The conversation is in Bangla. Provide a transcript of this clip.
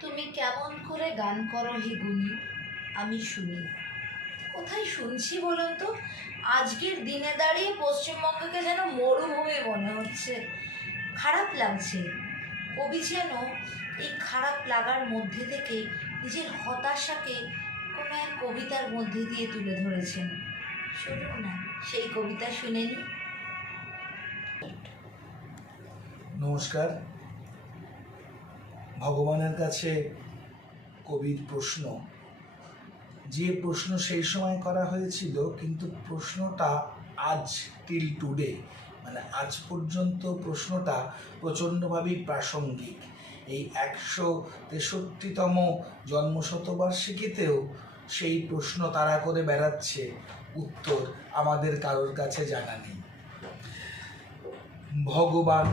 তুমি কেমন করে গান করো হে গুণী, আমি শুনি। কোথায় শুনছি বলো তো? আজকের দিনে দাঁড়িয়ে পশ্চিমবঙ্গকে যেন মরুভূমি মনে হচ্ছে। খারাপ লাগছে। কবি যেন এই খারাপ লাগার মধ্যে থেকে নিজের হতাশাকে কোনো এক কবিতার মধ্যে দিয়ে তুলে ধরেছেন। শুনুন না, সেই কবিতা শুনে নি। নমস্কার। ভগবানের কাছে কবির প্রশ্ন, যে প্রশ্ন সেই সময় করা হয়েছিল, কিন্তু প্রশ্নটা আজ টিল টুডে, মানে আজ পর্যন্ত প্রশ্নটা প্রচণ্ডভাবেই প্রাসঙ্গিক। এই 163তম জন্মশতবার্ষিকীতেও সেই প্রশ্ন তাড়া করে বেড়াচ্ছে, উত্তর আমাদের কারোর কাছে জানা নেই। ভগবান